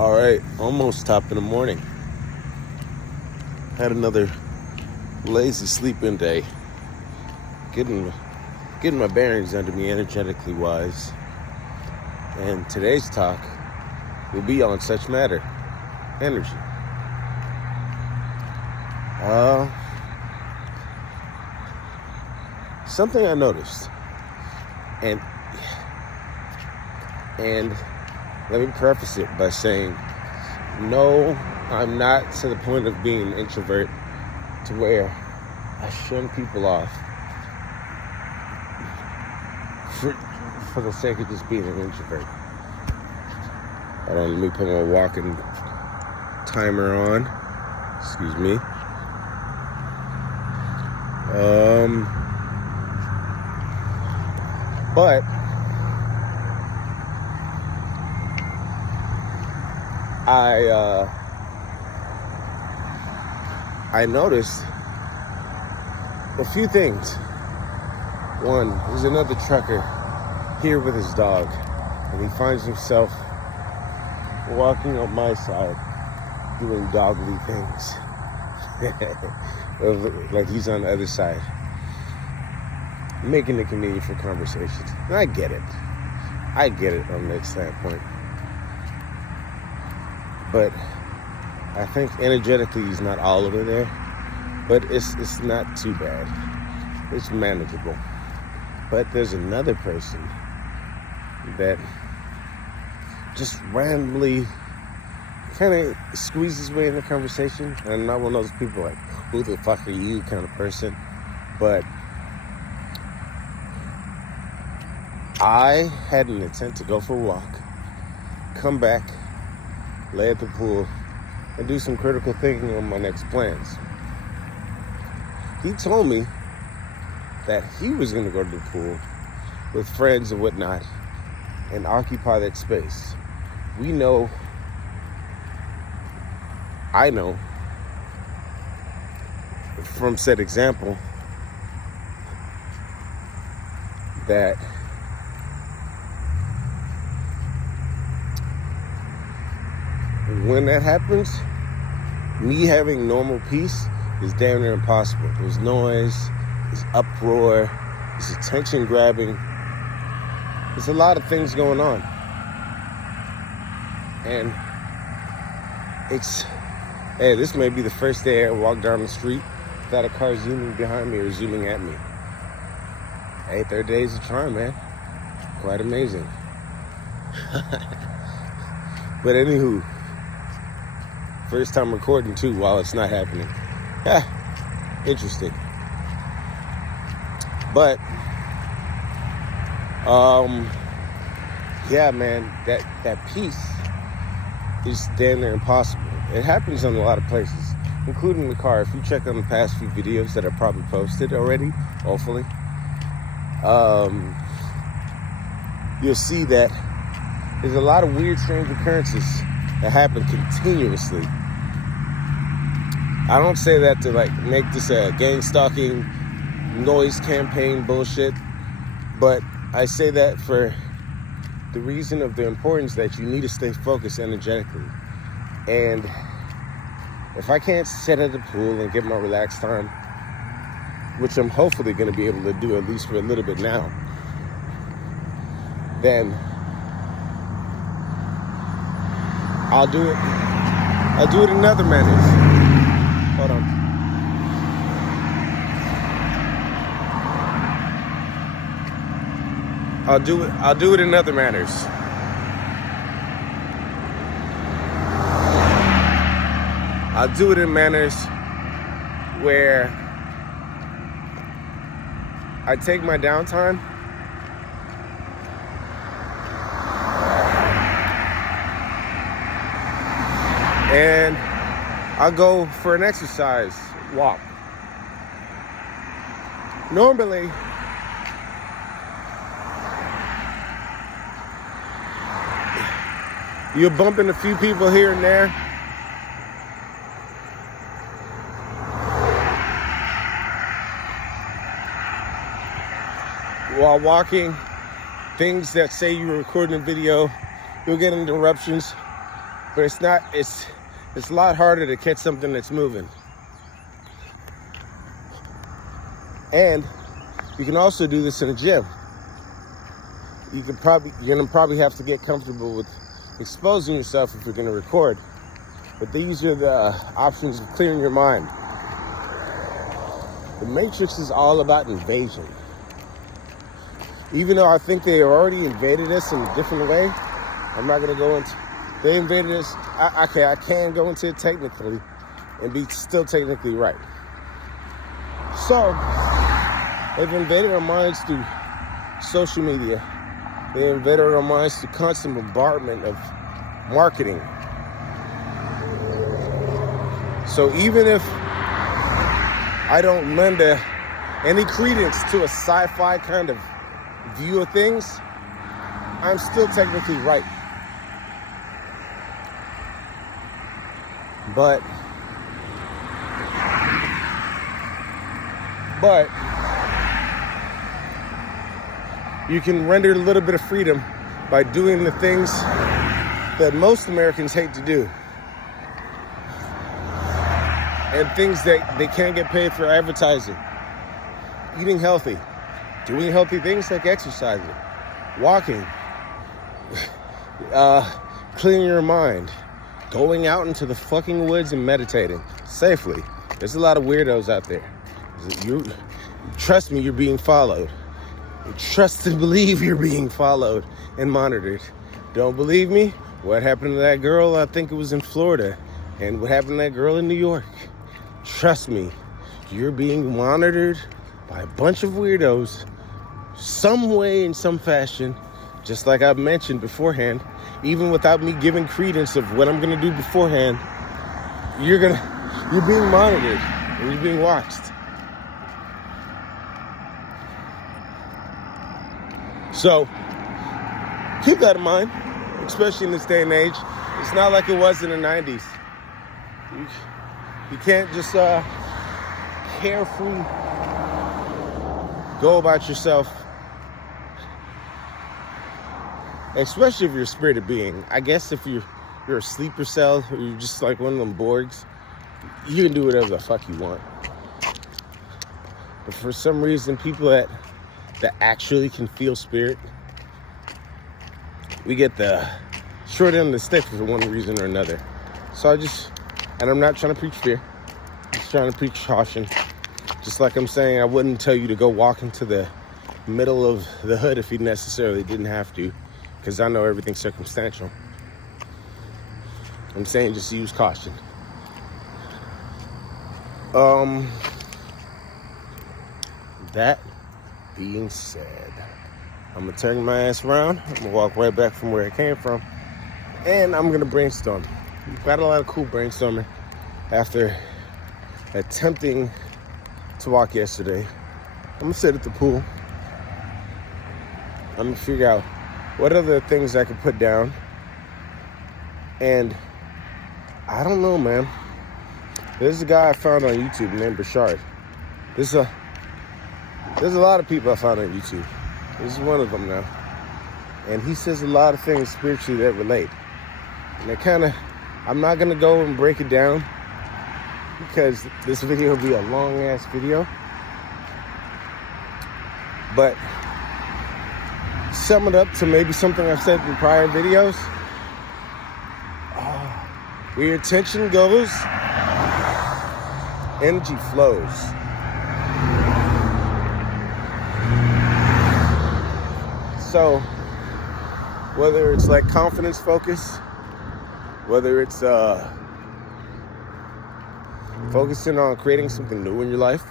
All right, almost top of the morning. Had another lazy sleeping day. Getting my bearings under me energetically wise. And today's talk will be on such matter, energy. Something I noticed, and let me preface it by saying, no, I'm not to the point of being an introvert to where I shun people off for the sake of just being an introvert. Hold on, let me put my walking timer on. Excuse me. But I noticed a few things. One, there's another trucker here with his dog, and he finds himself walking on my side, doing dogly things. Like he's on the other side, making it convenient for conversations. And I get it on that standpoint. But I think energetically he's not all over there. But it's not too bad. It's manageable. But there's another person that just randomly kind of squeezes way in the conversation. And I'm not one of those people like, who the fuck are you kind of person. But I had an intent to go for a walk, come back, lay at the pool, and do some critical thinking on my next plans. He told me that he was going to go to the pool with friends and whatnot and occupy that space. I know from said example that when that happens, me having normal peace is damn near impossible. There's noise, there's uproar, there's attention grabbing. There's a lot of things going on. And this may be the first day I walk down the street without a car zooming behind me or zooming at me. Hey, third day's a charm, man. Quite amazing. But anywho, first time recording too while it's not happening. Interesting. But yeah, man, that peace is damn near impossible. It happens in a lot of places, including the car. If you check on the past few videos that are probably posted already, hopefully, you'll see that there's a lot of weird, strange occurrences that happen continuously. I don't say that to like make this a gang stalking noise campaign bullshit, but I say that for the reason of the importance that you need to stay focused energetically. And if I can't sit at the pool and get my relaxed time, which I'm hopefully going to be able to do at least for a little bit now, then I'll do it in other manners. Hold on. I'll do it in other manners. I'll do it in manners where I take my downtime and I'll go for an exercise walk. Normally, you're bumping a few people here and there. While walking, things that say you're recording a video, you'll get interruptions. but it's not. It's a lot harder to catch something that's moving. And you can also do this in a gym. You're gonna probably have to get comfortable with exposing yourself if you're gonna record. But these are the options of clearing your mind. The Matrix is all about invasion. Even though I think they already invaded us in a different way, I'm not gonna go into. They invaded us. I can go into it technically, and be still technically right. So they've invaded our minds through social media. They invaded our minds through constant bombardment of marketing. So even if I don't lend any credence to a sci-fi kind of view of things, I'm still technically right. But you can render a little bit of freedom by doing the things that most Americans hate to do. And things that they can't get paid for advertising. Eating healthy. Doing healthy things like exercising. Walking. Clearing your mind. Going out into the fucking woods and meditating safely. There's a lot of weirdos out there. Trust me, you're being followed. Trust and believe you're being followed and monitored. Don't believe me? What happened to that girl? I think it was in Florida. And what happened to that girl in New York? Trust me, you're being monitored by a bunch of weirdos, some way, in some fashion, just like I've mentioned beforehand. Even without me giving credence of what I'm gonna do beforehand, you're being monitored and you're being watched. So keep that in mind, especially in this day and age. It's not like it was in the 90s. You can't just carefree go about yourself, especially if you're a spirited being. I guess if you're a sleeper cell, or you're just like one of them Borgs, you can do whatever the fuck you want. But for some reason, people that actually can feel spirit, we get the short end of the stick for one reason or another. So and I'm not trying to preach fear, I'm just trying to preach caution. Just like I'm saying, I wouldn't tell you to go walk into the middle of the hood if you necessarily didn't have to, because I know everything's circumstantial. I'm saying just use caution. That being said, I'm gonna turn my ass around. I'm gonna walk right back from where I came from, and I'm gonna brainstorm. We've got a lot of cool brainstorming after attempting to walk yesterday. I'm gonna sit at the pool. I'm gonna figure out what other things I could put down. And I don't know, man. There's a guy I found on YouTube named Bashard. There's a lot of people I found on YouTube. This is one of them now. And he says a lot of things spiritually that relate. And I'm not gonna go and break it down, because this video will be a long ass video. But sum it up to maybe something I've said in prior videos. Where your attention goes, energy flows. So whether it's like confidence focus, whether it's focusing on creating something new in your life.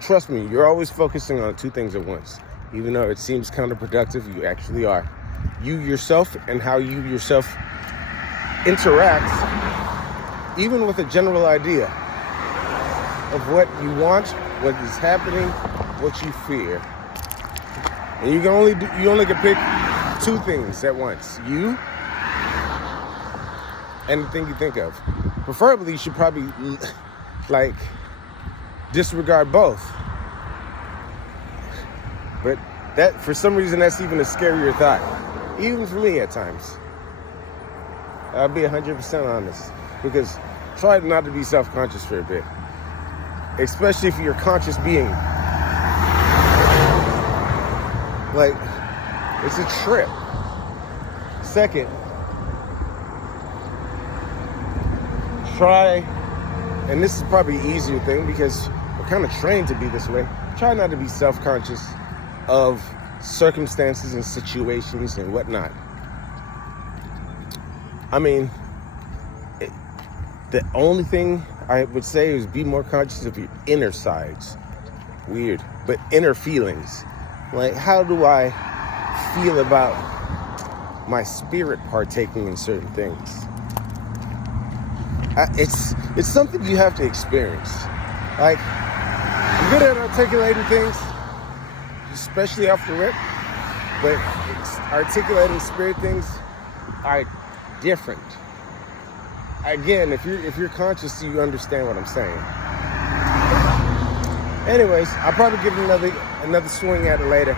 Trust me, you're always focusing on two things at once. Even though it seems counterproductive, you actually are. You yourself and how you yourself interact, even with a general idea of what you want, what is happening, what you fear. And you only can pick two things at once. You and the thing you think of. Preferably, you should probably disregard both. But that, for some reason, that's even a scarier thought. Even for me at times. I'll be 100% honest. Because try not to be self-conscious for a bit. Especially if you're a conscious being. Like, it's a trip. Second, try, and this is probably an easier thing because we're kind of trained to be this way. Try not to be self-conscious of circumstances and situations and whatnot. I mean, the only thing I would say is be more conscious of your inner sides. Weird, but inner feelings. Like, how do I feel about my spirit partaking in certain things? It's something you have to experience. Like, I'm good at articulating things, especially off the rip, but articulating spirit things are different. Again, if you're conscious, you understand what I'm saying. Anyways, I'll probably give it another swing at it later.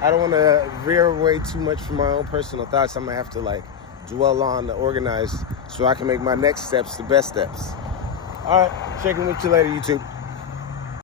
I don't want to veer away too much from my own personal thoughts. I'm gonna have to like dwell on the organize so I can make my next steps the best steps. All right, checking with you later, YouTube.